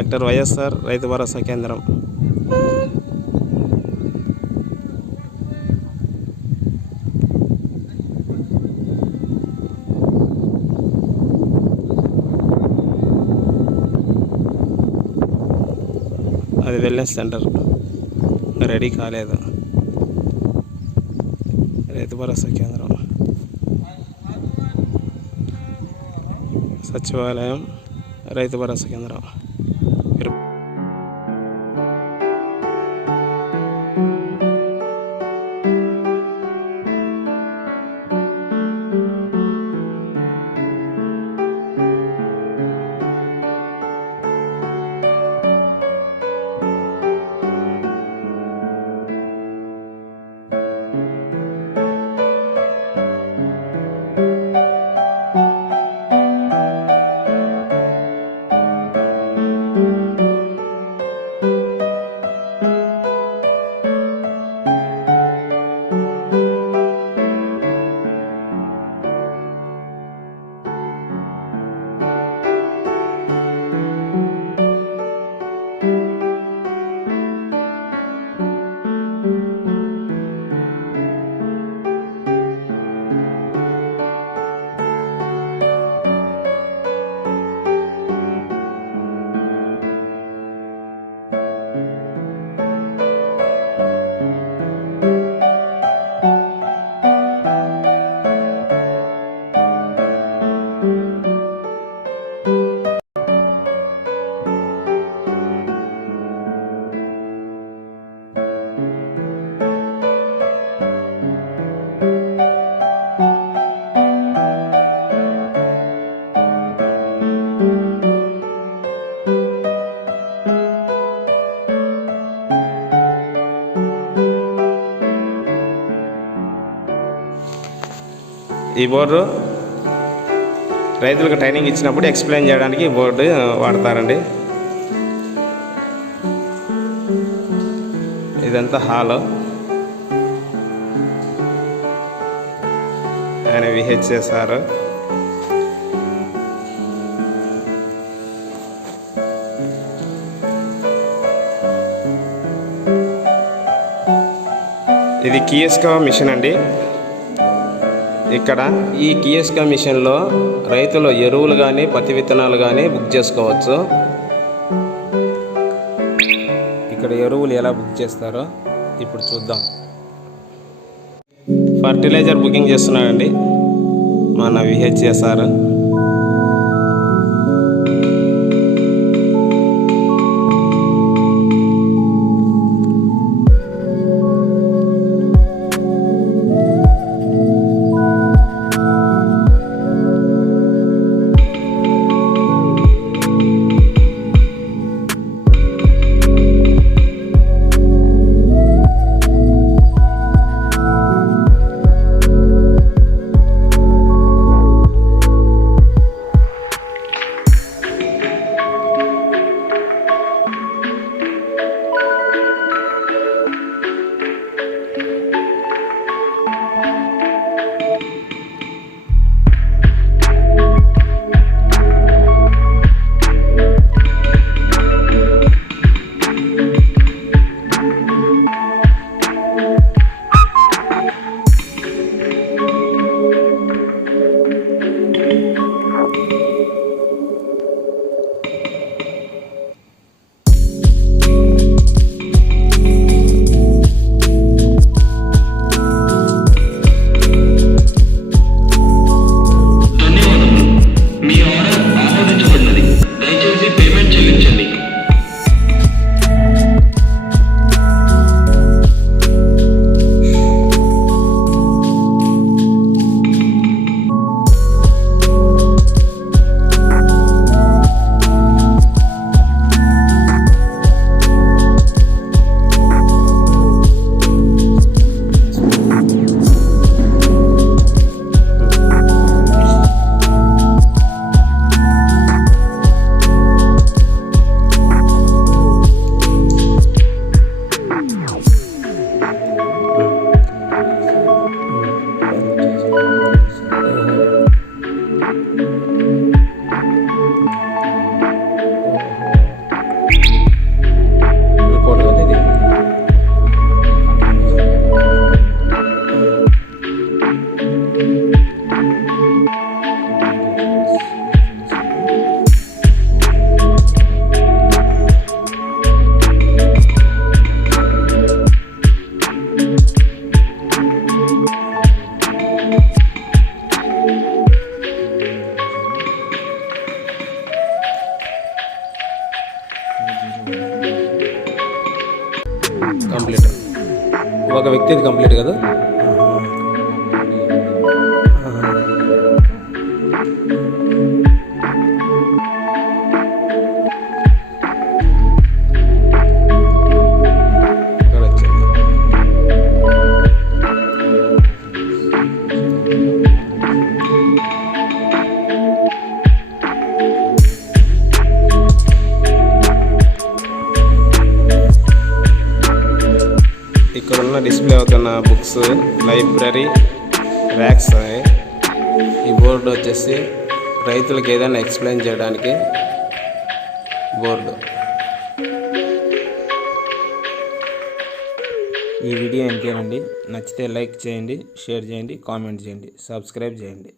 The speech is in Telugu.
డాక్టర్ వైఎస్ఆర్ రైతు భరోసా కేంద్రం. అది వెల్నెస్ సెంటర్ రెడీ కాలేదు. రైతు భరోసా కేంద్రం, సచివాలయం, రైతు భరోసా కేంద్రం. ఈ బోర్డు రైతులకు ట్రైనింగ్ ఇచ్చినప్పుడు ఎక్స్ప్లెయిన్ చేయడానికి ఈ బోర్డు వాడతారండి. ఇదంతా హాల్. ఆయన విహెచ్ చేశారు. ఇది కియస్కా మిషన్ అండి. ఇక్కడ ఈ కియస్కా మిషన్లో రైతులు ఎరువులు కానీ పత్తి విత్తనాలు కానీ బుక్ చేసుకోవచ్చు. ఇక్కడ ఎరువులు ఎలా బుక్ చేస్తారో ఇప్పుడు చూద్దాం. ఫర్టిలైజర్ బుకింగ్ చేస్తున్నాడండి మన విహెచ్ఎస్ఆర్. ఒక వ్యక్తిది కంప్లీట్ కదా. ఇక్కడ వచ్చింది. ఇక్కడ ఉన్న డిస్ప్లే అవుతున్న బుక్స్ లైబ్రరీ ర్యాక్స్ అని. ఈ బోర్డు వచ్చేసి రైతులకు ఏదైనా ఎక్స్ప్లెయిన్ చేయడానికి బోర్డు. ఈ వీడియో ఇంతేనండి. నచ్చితే లైక్ చేయండి, షేర్ చేయండి, కామెంట్ చేయండి, సబ్స్క్రైబ్ చేయండి.